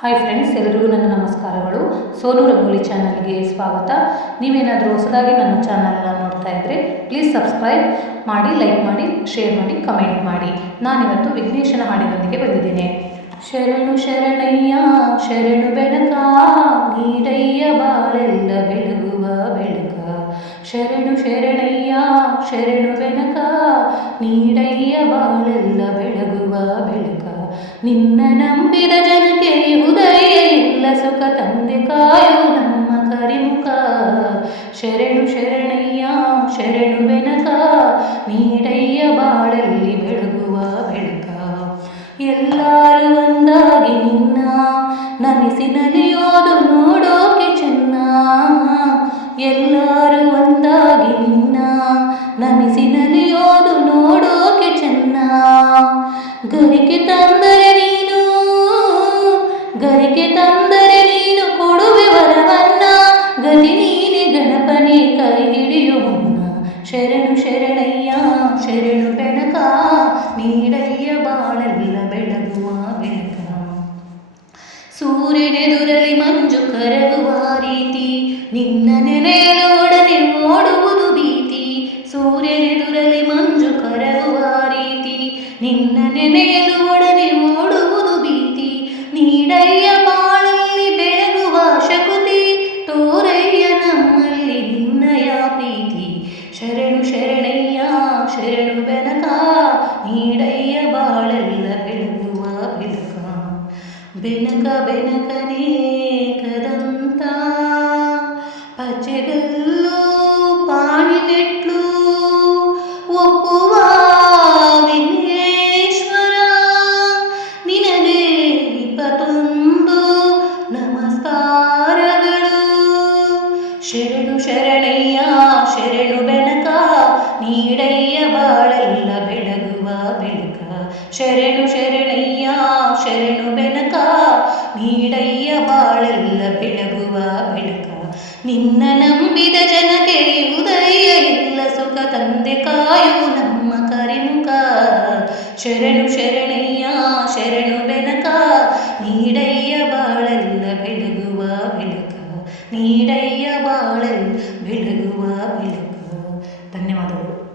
hi friends ಎಲ್ಲರಿಗೂ ನನ್ನ ನಮಸ್ಕಾರಗಳು ಸೋನು ರಂಗೋಲಿ ಚಾನಲ್ಗೆ ಸ್ವಾಗತ ನೀವೇನಾದರೂ ಹೊಸದಾಗಿ ನನ್ನ ಚಾನಲ್ನ ನೋಡ್ತಾ ಇದ್ರೆ ಪ್ಲೀಸ್ ಸಬ್ಸ್ಕ್ರೈಬ್ ಮಾಡಿ ಲೈಕ್ ಮಾಡಿ ಶೇರ್ ಮಾಡಿ ಕಮೆಂಟ್ ಮಾಡಿ ನಾನಿವತ್ತು ವಿಘ್ನೇಶನ ಮಾಡಿದೊಂದಿಗೆ ಬಂದಿದ್ದೇನೆ ಶರಣು ಶರಣಯ್ಯ ಶರಣು ಬೆಳಕ ನೀಡಯ್ಯ ಬಾಳೆಲ್ಲ ಬೆಳಗುವ ಬೆಳಕ ಶರಣು ಶರಣಯ್ಯ ಶರಣು ಬೆನಕ ನೀಡಯ್ಯ ಬಾಳೆಲ್ಲ ಬೆಳಗುವ ಬೆಳಕ ನಿನ್ನ ನಂಬಿದ ಜನಕ್ಕೆ ಬೆನಕಾಯೋ ನಮ್ಮ ಕರಿಮುಖ ಶರಣು ಶರಣಯ್ಯ ಶರಣು ಬೆನಕ ನೀಡಯ್ಯ ಬಾಳಲ್ಲಿ ಬೆಳಗುವ ಬೆಳಕ ಎಲ್ಲರೂ ಒಂದಾಗಿ ನಿನ್ನ ನನಸಿ ನಲಿಯೋದು ನೋಡೋಕೆ ಚೆನ್ನ ಎಲ್ಲರೂ ಒಂದಾಗಿ ನಿನ್ನ ನನಸಿ ನಲಿಯೋದು ನೋಡೋಕೆ ಚೆನ್ನ ಗರಿಕೆ ತಂದರೆ ನೀನು ಗರಿಕೆ ತಂದ ഗണപനെ കൈയിടിയോണ ശരണു ശരണയ്യ ശരണു പെണക നീടയ്യ ബാളല്ല പെടകുമാനക്ക സൂര്യനെ ദുരളി മഞ്ജു കരകുവാരീതി നിന്നനെ നേലോട നിന്നോടുവുതു ഭീതി സൂര്യ ബെനകീടയ്യ ബാളെല്ലുവാനക ബെനകരന്ത പച്ചു പാണിനെട്ടു ഒപ്പുവാശ്വര നിനു നമസ്കാര ശരണു ശരണയ്യ ശരണു ബെനക നീടയ്യ ബാളെ ശരണു ശരണയ്യ ശരണു ബലക നീടയ്യ ബാളല്ല പിളകുവ ബിളക നിന്ന നമ്പിത ജന കഴിയുതയ്യല്ല സുഖ തന്റെ കായു നമ്മ കരിമുക ശരണു ശരണയ്യ ശരണു ബലക നീടയ്യ ബാളല്ല പിളകുവ ബിളക നീടയ്യ ബാളൽ ബിളകുവ ബിളക ധന്യവാദങ്ങൾ